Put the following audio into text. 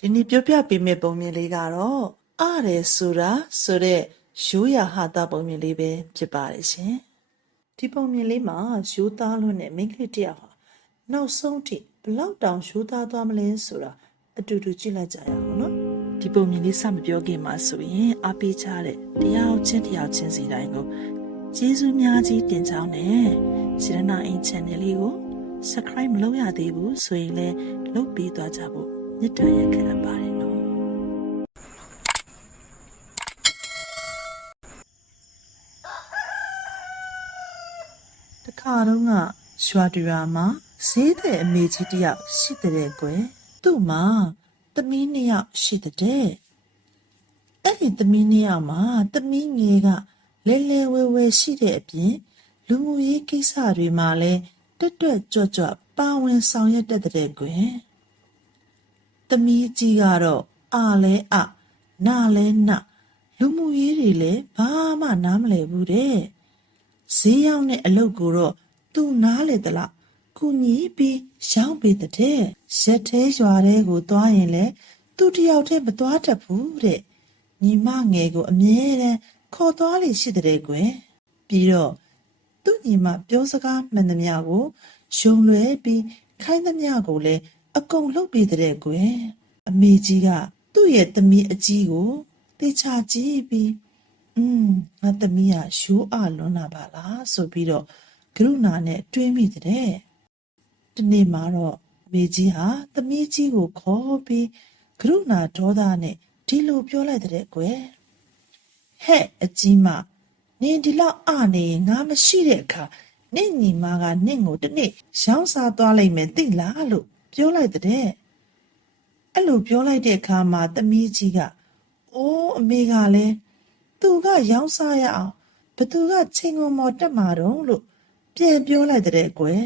ဒီနေ့ပြောပြပေးမယ့်ပုံမြင်လေးကတော့အားတယ်ဆိုတာဆိုတဲ့ရိုးရာဟာတာပုံမြင်လေးပဲဖြစ်ပါတယ်ရှင်ဒီပုံမြင်လေးမှာရိုးသားလွန်းတဲ့မိန်းကလေးတစ်ယောက်ဟာနောက်ဆုံးထိဘလောက်တောင်ရိုးသားသွားမလဲဆိုတာအတူတူကြည့်လိုက်ကြရအောင်နော်ဒီပုံမြင်လေးစမပြောခင်မှာဆိုရင်အားပေးချတဲ့တယောက်ချင်းစီတိုင်းကိုကျေးဇူးများကြီးတင်ကြောင်းနဲ့ရှရနာအင် channel လေးကို subscribe မလုပ်ရသေးဘူးဆိုရင်လည်းလုပ်ပေးသွားကြဖို့မြတ်တာရက်ခံပါတယ်နော်တခါတော့ကရွာတူရွာမှာဈေးတဲ့အမေကြီးတယောက်ရှိတဲ့ကွယ်သူ့မှာသမီးနှစ်ယောက်ရှိတဲ့အဲ့ဒီသမီးနှစ်ယောက်မှာသမီးငယ်ကလဲလဲဝဲဝဲရှိတဲ့အပြင်လူမှုရေးကိစ္စတွေမှာလည်းတက်ကြွပါဝင်ဆောင်ရွက်တဲ့ကွယ်သမီးကြီးကတော့အားလဲအနာလဲနာလူမှုရေးတွေလည်းဘာမှနားမလည်ဘူးတဲ့ဈေးရောက်တဲ့အလုပ်ကိုတော့သူနားလေသလားကုညီပြီးရောင်းပေးတဲ့ရက်သေးရွာတဲ့ကိုသွားရင်လည်းသူတယောက်တည်းမသွားတတ်ဘူးတဲ့ညီမငယ်ကိုအမြဲတမ်းခေါ်သွားလေရှိတဲ့ကွယ်ပြီးတော့သူ့ညီမပြောစကားမှန်သမျှကိုယုံလွယ်ပြီးခိုင်းသမျှကိုလည်းအကုန်လုပ်ပေးတဲ့ကွယ်အမေကြီးကသူ့ရဲ့သမီးအကြီးကိုတေချာကြည့်ပြီးငါသမီးကရိုးအလွန်းလာပါလားဆိုပြီးတော့ကရုဏာနဲ့တွေးမိတဲ့ဒီနေ့မှာတော့မေကြီးဟာသမီးကြီးကိုခေါ်ပြီးကရုဏာဒေါသနဲ့ဒီလိုပြောလိုက်တဲ့ကွယ်ဟဲ့အကြီးမနင်ဒီလောက်အနေငါမရှိတဲ့အခါနင့်ညီမကနင့်ကိုတနေ့ရောင်းစားသွားလိုက်မယ်သိလားလို့ပြောလိုက်တဲ့အဲ့လိုပြောလိုက်တဲ့အခါမှာသမီးကြီးကအိုးအမေကလည်းသူကရောင်းစားရအောင်ဘသူကချိန်ကုန်မော်တက်မှာတော့လို့ပြန်ပြောလိုက်တဲ့ကွယ်